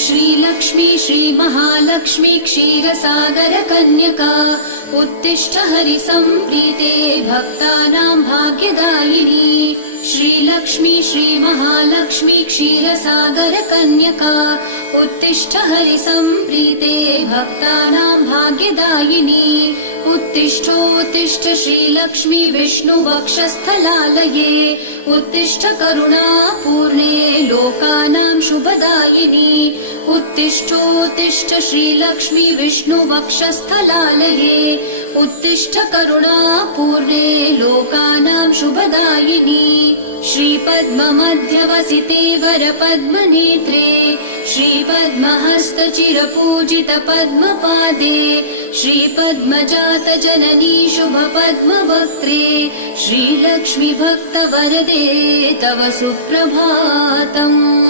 श्रीलक्ष्मी श्रीमहालक्ष्मी क्षीरसागर कन्यका उत्तिष्ठ हरिसम्प्रीते भक्तानां भाग्यदायिनी। श्रीलक्ष्मी श्रीमहालक्ष्मी क्षीरसागर कन्यका उत्तिष्ठ हरिसम्प्रीते भक्तानां भाग्यदायिनी। उत्तिष्ठोत्तिष्ठ श्रीलक्ष्मी विष्णुवक्षस्थलालये उत्तिष्ठ करुणापूर्णे लोकानां शुभदायिनी। उत्तिष्ठोत्तिष्ठ श्रीलक्ष्मी विष्णुवक्षस्थलालये उत्तिष्ठ करुणापूर्णे लोकानां शुभदायिनी। श्रीपद्ममध्यवसिते वरपद्मनेत्रे श्रीपद्महस्तचिरपूजित पद्मपादे श्रीपद्मजात जननी शुभपद्मवक्त्रे श्रीलक्ष्मी भक्तवरदे तव सुप्रभातम्।